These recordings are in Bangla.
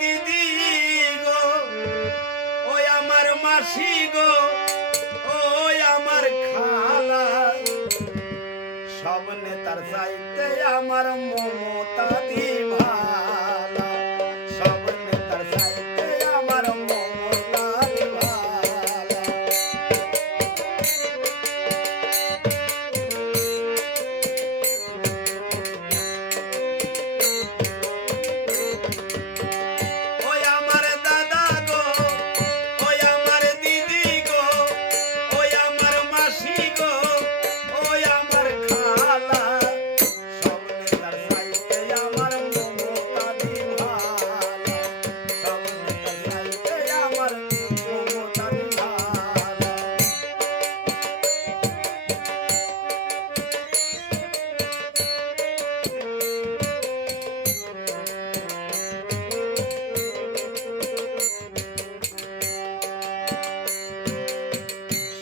দিদি গো, ওই আমার মাসি গো, ওই আমার খালা, সব নেতার চাইতে আমার মমতা দি ভালা, সব নেতার চাইতে আমার মমতা দি ভালা। ওই আমার দাদা গো, ওই আমার দিদি গো, ওই আমার মাসি গো, ওই আমার খালা, সব নেতার চাইতে আমার মমতা দি ভালা, সব নেতার চাইতে আমার মমতা দি ভালা।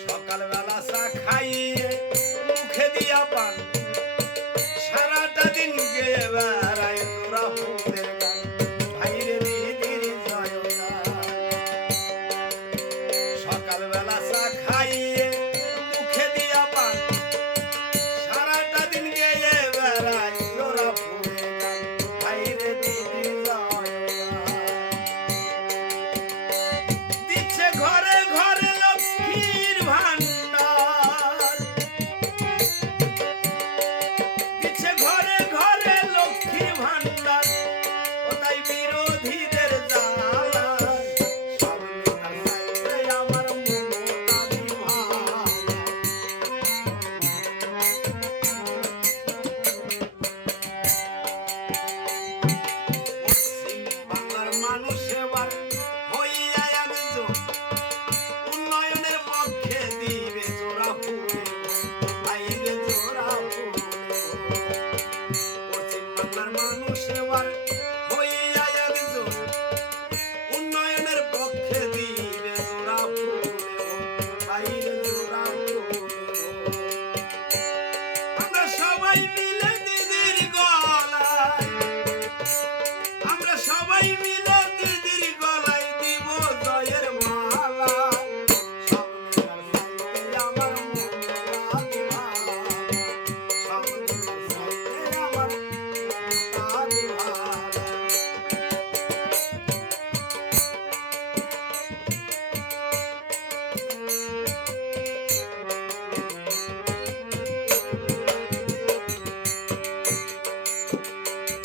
সকালবেলা চা খাইয়ে মুখে দিয়া পান, সারাটা দিন গেয়ে বেড়ায় তোরা ফুলের গান, ভাইরে দিদির জয় গান। সকালবেলা চা খাইয়ে মুখে দিয়া পান, সারাটা দিন গেয়ে বেড়ায় তোরা ফুলের গান, ভাইরে দিদির জয় গান। দিচ্ছে ঘরে ঘরে লক্ষ্মীর ভান্ডার, দিচ্ছে ঘরে ঘরে লক্ষ্মীর ভান্ডার, ও তাই বিরোধীদের জ্বালা, সব নেতার চাইতে আমার মমতা দি ভালা। পশ্চিম বাংলার মানুষ এবার হইয়া একজন, উন্নয়নের পক্ষে দিবে জোড়া ফুলে, আইবে জোড়া ফুলে। পশ্চিম বাংলার মানুষ এবার হইয়া একজন, উন্নয়নের পক্ষে দিবে জোড়া ফুলে, আইবে জোড়া ফুলে। আমরা সবাই মিলে দিদির গলায়, আমরা সবাই মিলে দিদির গলায় দিব জয়ের মালা, সব নেতার চাইতে আমার মমতা দি ভালা, সব নেতার চাইতে আমার মমতা দি ভালা।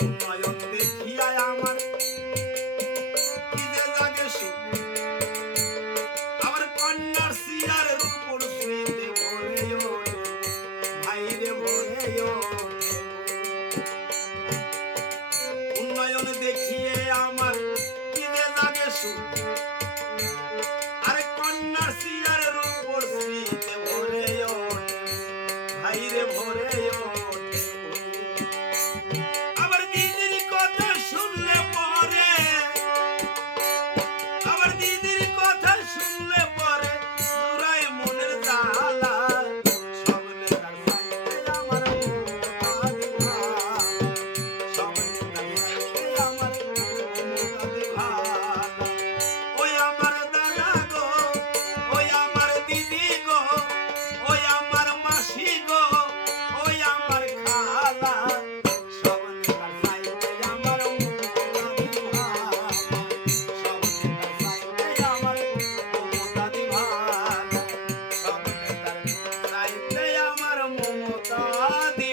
উন্নয়ন দেখিয়া আমার কি যে জাগে সুখ, আমার কন্যার সিয়ারের উপর শুইতে ভরে ওঠে, ভাইরে ভরে ওঠে। উন্নয়ন দেখিয়ে আমার কি যে জাগে সুখ, আরে কন্যার সিয়ারের উপর শুইতে ভরে ওঠে, ভাইরে ভরে ওঠে। আবার দিদির কথা শুনলে পরে, আবার দিদির কথা শুনলে পরে জুড়ায় মনের জ্বালা, সব নেতার চাইতে আমার মমতা দি ভালা, সব নেতার চাইতে আমার মমতা দি ভালা। ওই আমার দাদা গো, ওই আমার দিদি গো, ওই আমার মাসি গো, ওই আমার খালা, সব নেতার চাইতে আমার মমতা দি ভালা, সব নেতার চাইতে আমার মমতা দি ভালা, সব নেতার চাইতে আমার মমতা দি